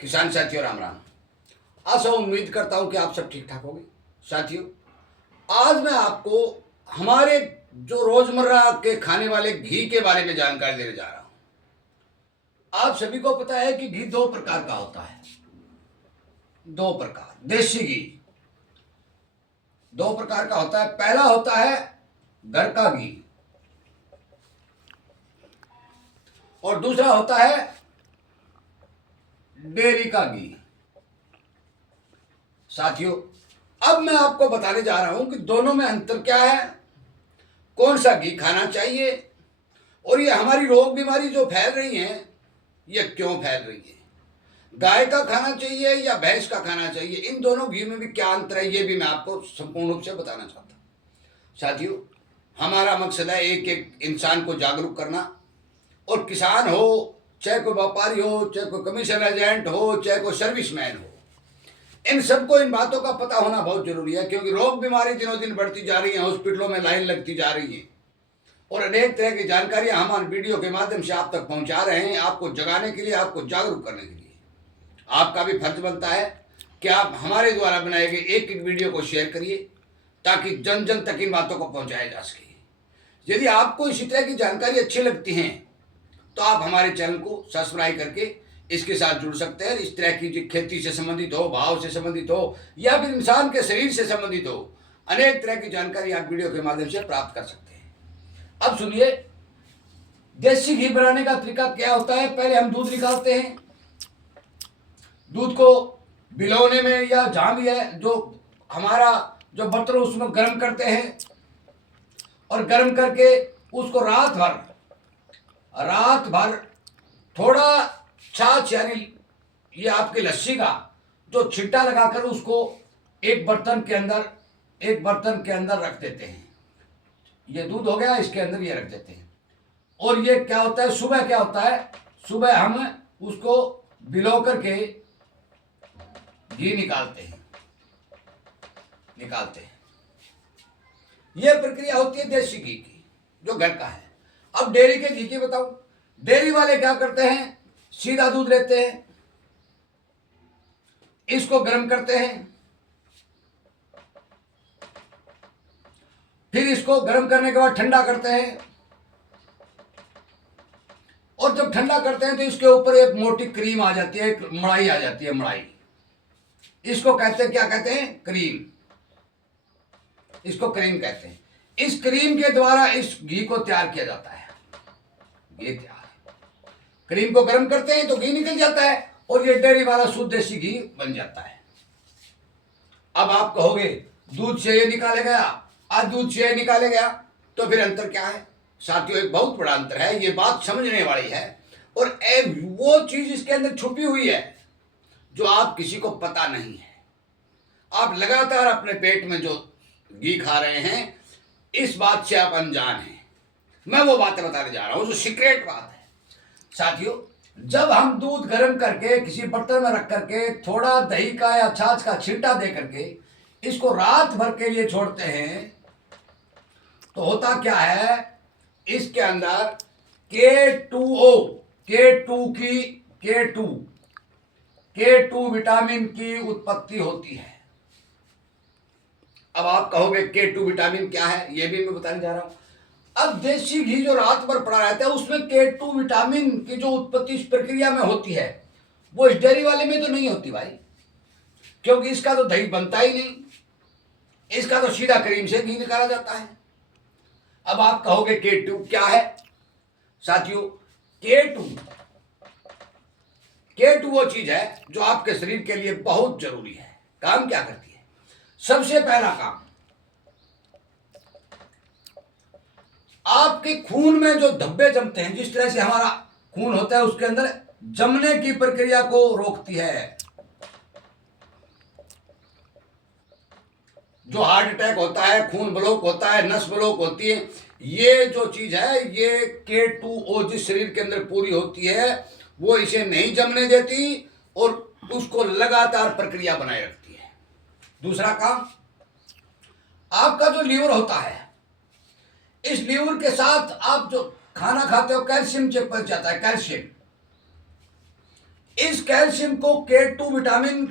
किसान साथियों राम राम। आशा उम्मीद करता हूं कि आप सब ठीक ठाक होंगे। साथियों, आज मैं आपको हमारे जो रोजमर्रा के खाने वाले घी के बारे में जानकारी देने जा रहा हूं। आप सभी को पता है कि घी दो प्रकार का होता है। दो प्रकार देसी घी दो प्रकार का होता है। पहला होता है घर का घी और दूसरा होता है डेयरी का घी। साथियों, अब मैं आपको बताने जा रहा हूं कि दोनों में अंतर क्या है, कौन सा घी खाना चाहिए और ये हमारी रोग बीमारी जो फैल रही है ये क्यों फैल रही है। गाय का खाना चाहिए या भैंस का खाना चाहिए, इन दोनों घी में भी क्या अंतर है, ये भी मैं आपको संपूर्ण रूप से बताना चाहता हूं। साथियों, हमारा मकसद है एक एक इंसान को जागरूक करना। और किसान हो, चाहे कोई व्यापारी हो, चाहे कोई कमीशन एजेंट हो, चाहे कोई सर्विसमैन हो, इन सबको इन बातों का पता होना बहुत जरूरी है। क्योंकि रोग बीमारी दिनों दिन बढ़ती जा रही है, हॉस्पिटलों में लाइन लगती जा रही है और अनेक तरह की जानकारियां हम वीडियो के माध्यम से आप तक पहुंचा रहे हैं, आपको जगाने के लिए, आपको जागरूक करने के लिए। आपका भी फर्ज बनता है कि आप हमारे द्वारा बनाए गए एक एक वीडियो को शेयर करिए ताकि जन जन तक इन बातों को पहुंचाया जा सके। यदि आपको इसी तरह की जानकारी अच्छी लगती है तो आप हमारे चैनल को सब्सक्राइब करके इसके साथ जुड़ सकते हैं। इस तरह की खेती से संबंधित हो, भाव से संबंधित हो या फिर इंसान के शरीर से संबंधित हो, अनेक तरह की जानकारी आप वीडियो के माध्यम से प्राप्त कर सकते हैं। अब सुनिए, देसी घी बनाने का तरीका क्या होता है। पहले हम दूध निकालते हैं। दूध को बिलौने में या जहां भी है जो हमारा जो बर्तन उसमें गर्म करते हैं और गर्म करके उसको रात भर थोड़ा छाछ यानी ये आपकी लस्सी का जो छिट्टा लगाकर उसको एक बर्तन के अंदर रख देते हैं। ये दूध हो गया, इसके अंदर ये रख देते हैं। और ये क्या होता है, सुबह क्या होता है, सुबह हम उसको भिगो करके घी निकालते हैं। ये प्रक्रिया होती है देसी घी की जो घर का है। अब डेयरी के घी की बताऊं। डेयरी वाले क्या करते हैं, सीधा दूध लेते हैं, इसको गर्म करते हैं, फिर इसको गर्म करने के बाद ठंडा करते हैं और जब ठंडा करते हैं तो इसके ऊपर एक मोटी क्रीम आ जाती है, एक मलाई आ जाती है। मलाई इसको कहते हैं, क्या कहते हैं, क्रीम। इसको क्रीम कहते हैं। इस क्रीम के द्वारा इस घी को तैयार किया जाता है। ये तैयार क्रीम को गर्म करते हैं तो घी निकल जाता है और ये डेयरी वाला शुद्ध देसी घी बन जाता है। अब आप कहोगे दूध से ये निकाले गया, आज दूध से ये निकाले गया, तो फिर अंतर क्या है। साथियों, एक बहुत बड़ा अंतर है, ये बात समझने वाली है और वो चीज इसके अंदर छुपी हुई है जो आप किसी को पता नहीं है। आप लगातार अपने पेट में जो घी खा रहे हैं, इस बात से आप अनजान हैं। मैं वो बातें बताने जा रहा हूं जो सीक्रेट बात है। साथियों, जब हम दूध गर्म करके किसी बर्तन में रख करके थोड़ा दही का या छाछ का छींटा दे करके इसको रात भर के लिए छोड़ते हैं तो होता क्या है, इसके अंदर K2 विटामिन की उत्पत्ति होती है। अब आप कहोगे K2 विटामिन क्या है, ये भी मैं बताने जा रहा हूं। अब देसी घी जो रात भर पड़ा रहता है उसमें K2 विटामिन की जो उत्पत्ति इस प्रक्रिया में होती है वो इस डेयरी वाले में तो नहीं होती भाई, क्योंकि इसका तो दही बनता ही नहीं, इसका तो सीधा क्रीम से घी निकाला जाता है। अब आप कहोगे K2 क्या है। साथियों, K2 वो चीज है जो आपके शरीर के लिए बहुत जरूरी है। काम क्या करती है, सबसे पहला काम, आपके खून में जो धब्बे जमते हैं, जिस तरह से हमारा खून होता है उसके अंदर जमने की प्रक्रिया को रोकती है। जो हार्ट अटैक होता है, खून ब्लॉक होता है, नस ब्लॉक होती है, ये जो चीज है ये K2O जिस शरीर के अंदर पूरी होती है वो इसे नहीं जमने देती और उसको लगातार प्रक्रिया बनाए रखती है। दूसरा काम, आपका जो लीवर होता है, इस लीवर के साथ आप जो खाना खाते हो कैल्शियम चिपक जाता है। कैल्शियम इस कैल्शियम को K2 विटामिन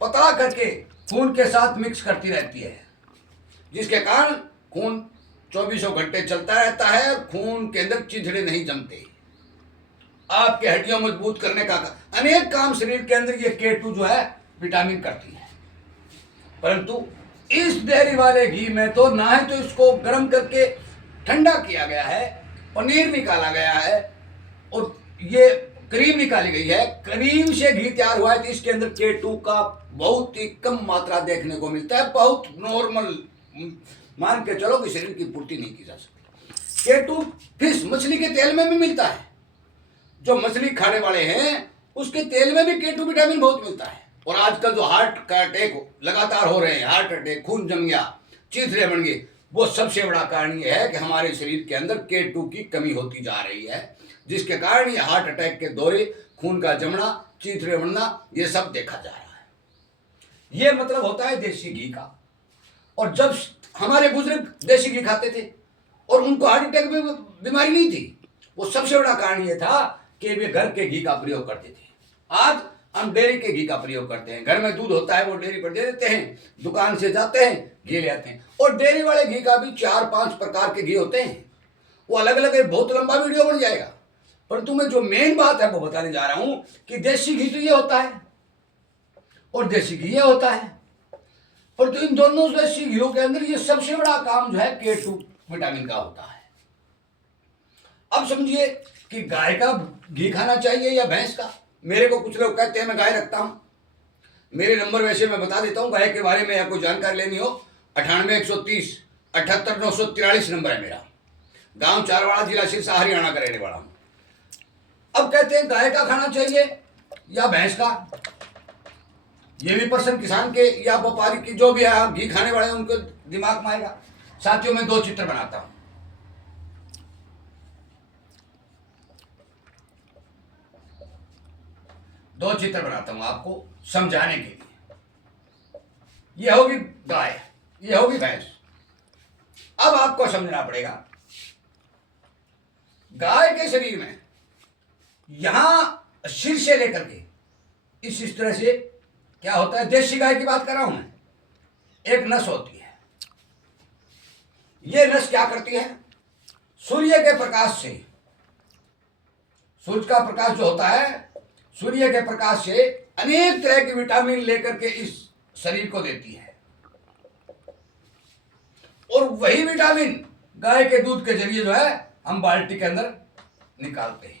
पतला करके खून के साथ मिक्स करती रहती है, जिसके कारण खून 24 घंटे चलता रहता है और खून के अंदर चिथड़े नहीं जमते। आपके हड्डियां मजबूत करने का अनेक काम शरीर के अंदर ये K2 जो है विटामिन करती है। परंतु इस डेयरी वाले घी में तो ना ही तो इसको गर्म करके ठंडा किया गया है, पनीर निकाला गया है और ये क्रीम निकाली गई है, क्रीम से घी तैयार हुआ है, तो इसके अंदर K2 का बहुत ही कम मात्रा देखने को मिलता है। बहुत नॉर्मल मान के चलो कि शरीर की पूर्ति नहीं की जा सकती। K2 फिश मछली के तेल में भी मिलता है। जो मछली खाने वाले हैं उसके तेल में भी K2 विटामिन बहुत मिलता है। और आजकल जो हार्ट का अटैक लगातार हो रहे हैं, हार्ट अटैक, खून जम गया, चीथड़े बन गए, वो सबसे बड़ा कारण ये है कि हमारे शरीर के अंदर K2 की कमी होती जा रही है, जिसके कारण ये हार्ट अटैक के दौरे, खून का जमना, चीथड़े बनना, ये सब देखा जा रहा है। ये मतलब होता है देसी घी का। और जब हमारे बुजुर्ग देसी घी खाते थे और उनको हार्ट अटैक में बीमारी नहीं थी, वो सबसे बड़ा कारण ये था कि वे घर के घी का प्रयोग करते थे। आज हम डेयरी के घी का प्रयोग करते हैं। घर में दूध होता है वो डेयरी पर दे देते हैं, दुकान से जाते हैं घी ले आते हैं। और डेयरी वाले घी का भी 4-5 प्रकार के घी होते हैं, वो अलग अलग है। बहुत लंबा वीडियो बन जाएगा, परंतु मैं जो मेन बात है वो बताने जा रहा हूं कि देसी घी तो ये होता है और देसी घी ये होता है, परंतु इन दोनों देसी घियों के अंदर ये सबसे बड़ा काम जो है K2 विटामिन का होता है। अब समझिए कि गाय का घी खाना चाहिए या भैंस का। मेरे को कुछ लोग कहते हैं मैं गाय रखता हूं, मेरे नंबर वैसे मैं बता देता हूं, गाय के बारे में या कोई जानकारी लेनी हो 98 130 78 943 नंबर है मेरा। गांव चारवाड़ा, जिला सिरसा, हरियाणा का रहने वाला हूं। अब कहते हैं गाय का खाना चाहिए या भैंस का। ये भी प्रश्न किसान के या व्यापारी की जो भी है घी खाने वाले उनके दिमाग में आएगा। साथियों, मैं 2 चित्र बनाता हूं। दो चित्र बनाता हूं आपको समझाने के लिए। यह होगी गाय, यह होगी भैंस। अब आपको समझना पड़ेगा, गाय के शरीर में यहां सिर से लेकर के इस तरह से क्या होता है, देसी गाय की बात कर रहा हूं मैं, एक नस होती है। यह नस क्या करती है, सूर्य के प्रकाश से, सूर्य का प्रकाश जो होता है, सूर्य के प्रकाश से अनेक तरह के विटामिन लेकर के इस शरीर को देती है। और वही विटामिन गाय के दूध के जरिए जो है हम बाल्टी के अंदर निकालते हैं।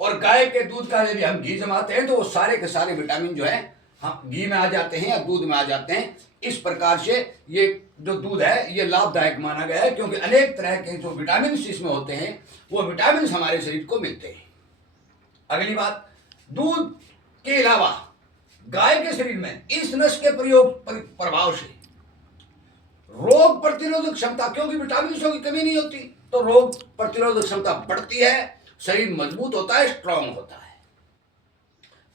और गाय के दूध का यदि हम घी जमाते हैं तो वो सारे के सारे विटामिन जो है हम घी में आ जाते हैं या दूध में आ जाते हैं। इस प्रकार से ये जो दूध है ये लाभदायक माना गया है, क्योंकि अनेक तरह के जो विटामिन इसमें होते हैं वो विटामिन हमारे शरीर को मिलते हैं। अगली बात, दूध के अलावा गाय के शरीर में इस नस के प्रभाव से रोग प्रतिरोधक क्षमता, क्योंकि विटामिन की कमी नहीं होती तो रोग प्रतिरोधक क्षमता बढ़ती है, शरीर मजबूत होता है, स्ट्रांग होता है।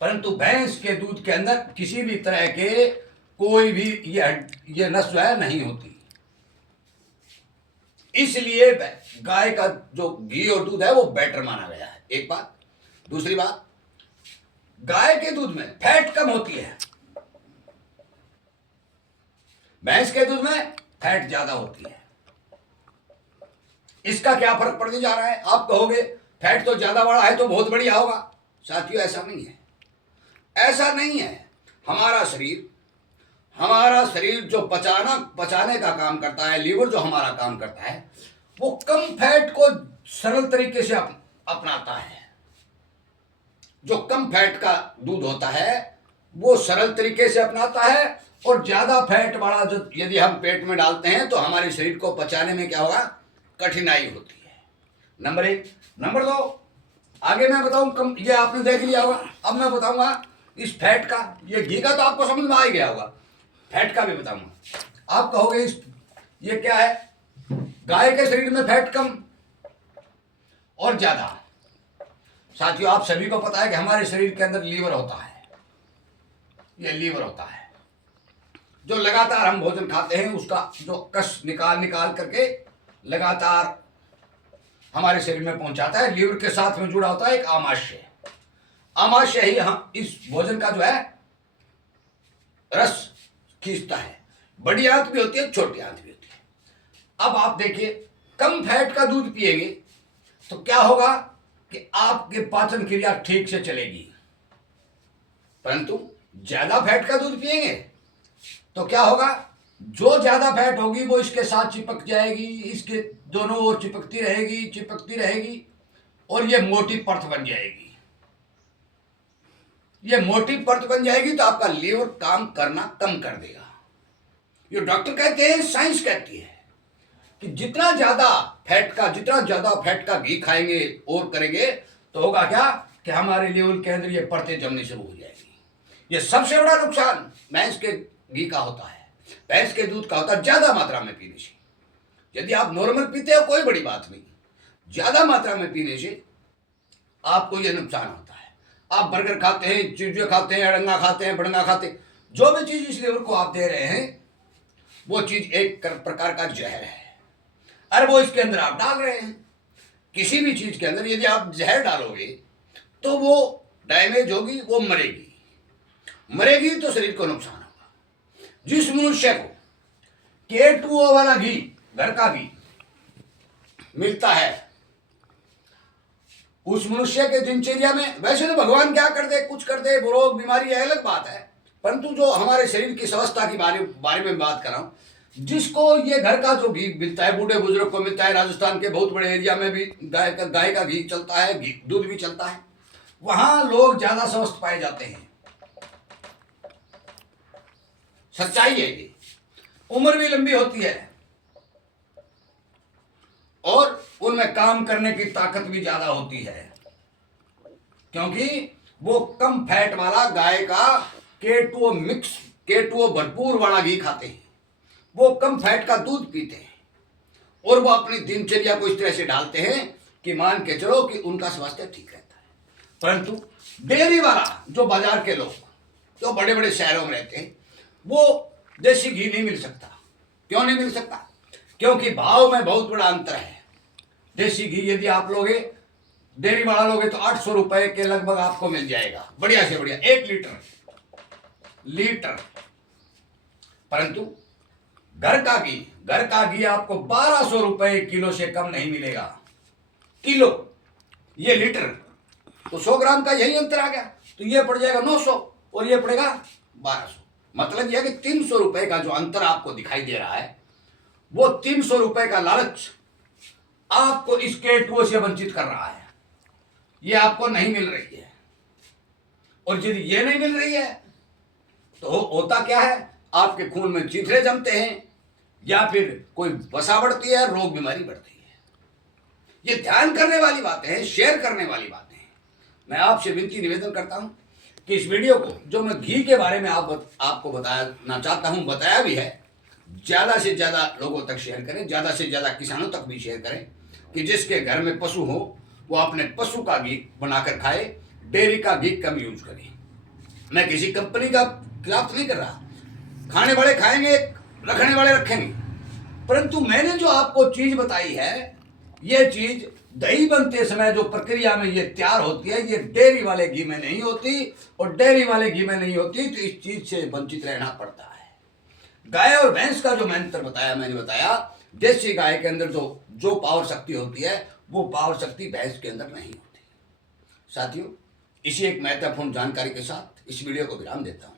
परंतु भैंस के दूध के अंदर किसी भी तरह के कोई भी ये नस जो है नहीं होती। इसलिए गाय का जो घी और दूध है वो बेटर माना गया है, एक बात। दूसरी बात, गाय के दूध में फैट कम होती है, भैंस के दूध में फैट ज्यादा होती है। इसका क्या फर्क पड़ने जा रहा है, आप कहोगे फैट तो ज्यादा बड़ा है तो बहुत बढ़िया होगा। साथियों, ऐसा नहीं है, ऐसा नहीं है। हमारा शरीर जो पचाने का काम करता है, लीवर जो हमारा काम करता है, वो कम फैट को सरल तरीके से अपनाता है। जो कम फैट का दूध होता है वो सरल तरीके से अपनाता है, और ज्यादा फैट वाला जो यदि हम पेट में डालते हैं तो हमारे शरीर को पचाने में क्या होगा, कठिनाई होती है। नंबर 1। नंबर 2, आगे मैं बताऊं, कम ये आपने देख लिया होगा, अब मैं बताऊंगा इस फैट का। ये घी का तो आपको समझ में आ ही गया होगा, फैट का भी बताऊंगा। आप कहोगे ये क्या है, गाय के शरीर में फैट कम और ज्यादा। साथियों, आप सभी को पता है कि हमारे शरीर के अंदर लीवर होता है, ये लीवर होता है जो लगातार हम भोजन खाते हैं उसका जो कष निकाल करके लगातार हमारे शरीर में पहुंचाता है। लीवर के साथ में जुड़ा होता है एक आमाशय। आमाशय ही हम इस भोजन का जो है रस खींचता है। बड़ी आंत भी होती है, छोटी आंत भी होती है। अब आप देखिए, कम फैट का दूध पिएंगे तो क्या होगा कि आपके पाचन क्रिया ठीक से चलेगी, परंतु ज्यादा फैट का दूध पिएंगे तो क्या होगा, जो ज्यादा फैट होगी वो इसके साथ चिपक जाएगी, इसके दोनों ओर चिपकती रहेगी और ये मोटी परत बन जाएगी। ये मोटी परत बन जाएगी तो आपका लीवर काम करना कम कर देगा। ये डॉक्टर कहते हैं, साइंस कहती है कि जितना ज्यादा फैट का घी खाएंगे और करेंगे तो होगा क्या कि हमारे लीवर के अंदर ये परतें जमनी शुरू हो जाएगी। ये सबसे बड़ा नुकसान भैंस के घी का होता है, भैंस के दूध का होता है ज्यादा मात्रा में पीने से। यदि आप नॉर्मल पीते हो कोई बड़ी बात नहीं, ज्यादा मात्रा में पीने से आपको यह नुकसान होता है। आप बर्गर खाते हैं, चीज़ें खाते हैं, अड़ंगा खाते हैं, बड़ंगा खाते हैं, जो भी चीज इस लीवर को आप दे रहे हैं वो चीज एक प्रकार का जहर है, और वो इसके अंदर आप डाल रहे हैं। किसी भी चीज के अंदर यदि आप जहर डालोगे तो वो डैमेज होगी, वो मरेगी तो शरीर को नुकसान होगा। जिस मनुष्य को K2O वाला घी, घर का घी मिलता है, उस मनुष्य के दिनचर्या में, वैसे तो भगवान क्या कर दे, कुछ कर दे, रोग बीमारी है अलग बात है, परंतु जो हमारे शरीर की स्वस्थता के बारे में बात कर रहा हूं, जिसको ये घर का जो घी मिलता है, बूढ़े बुजुर्ग को मिलता है, राजस्थान के बहुत बड़े एरिया में भी गाय का घी चलता है, दूध भी चलता है, वहां लोग ज्यादा स्वस्थ पाए जाते हैं। सच्चाई है ये, उम्र भी लंबी होती है और उनमें काम करने की ताकत भी ज्यादा होती है, क्योंकि वो कम फैट वाला गाय का K2O भरपूर वाला घी खाते हैं, वो कम फैट का दूध पीते हैं और वो अपनी दिनचर्या को इस तरह से डालते हैं कि मान के चलो कि उनका स्वास्थ्य ठीक रहता है। परंतु डेयरी वाला जो बाजार के लोग जो बड़े बड़े शहरों में रहते हैं, वो देसी घी नहीं मिल सकता। क्यों नहीं मिल सकता? क्योंकि भाव में बहुत बड़ा अंतर है। देसी घी यदि आप लोगे, डेयरी वाला लोगे तो 800 रुपए के लगभग आपको मिल जाएगा, बढ़िया से बढ़िया 1 लीटर। परंतु घर का घी आपको 1200 रुपए किलो से कम नहीं मिलेगा। किलो, ये लीटर, तो 100 ग्राम का यही अंतर आ गया, तो ये पड़ जाएगा 900 और ये पड़ेगा 1200। मतलब यह कि 300 रुपए का जो अंतर आपको दिखाई दे रहा है, वो 300 रुपए का लालच आपको इस K2O से वंचित कर रहा है। ये आपको नहीं मिल रही है, और यदि ये नहीं मिल रही है तो होता क्या है, आपके खून में चीथड़े जमते हैं या फिर कोई वसा बढ़ती है, रोग बीमारी बढ़ती है। ये ध्यान करने वाली बातें हैं, शेयर करने वाली बातें हैं। मैं आपसे विनती निवेदन करता हूं कि इस वीडियो को जो मैं घी के बारे में आपको बताना चाहता हूं, बताया भी है, ज्यादा से ज्यादा लोगों तक शेयर करें, ज्यादा से ज्यादा किसानों तक भी शेयर करें कि जिसके घर में पशु हो वो अपने पशु का घी बनाकर खाए, डेयरी का घी कम यूज करें। मैं किसी कंपनी का खिलाफ नहीं कर रहा, खाने वाले खाएंगे, रखने वाले रखेंगे, परंतु मैंने जो आपको चीज बताई है, ये चीज दही बनते समय जो प्रक्रिया में ये तैयार होती है, ये डेयरी वाले घी में नहीं होती, और डेयरी वाले घी में नहीं होती तो इस चीज से वंचित रहना पड़ता है। गाय और भैंस का जो मैंने बताया, देसी गाय के अंदर जो पावर शक्ति होती है, वो पावर शक्ति भैंस के अंदर नहीं होती। साथियों, इसी एक महत्वपूर्ण जानकारी के साथ इस वीडियो को विराम देता हूं।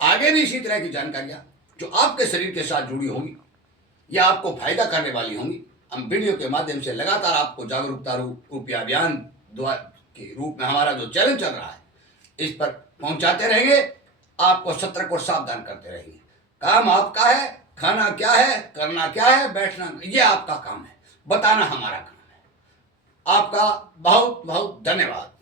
आगे भी इसी तरह की जानकारियां जो आपके शरीर के साथ जुड़ी होंगी या आपको फायदा करने वाली होंगी, हम वीडियो के माध्यम से लगातार आपको जागरूकता रूपी अभियान के रूप में हमारा जो चैलेंज चल रहा है, इस पर पहुंचाते रहेंगे, आपको सतर्क और सावधान करते रहेंगे। काम आपका है, खाना क्या है, करना क्या है, बैठना, ये आपका काम है, बताना हमारा काम है। आपका बहुत बहुत धन्यवाद।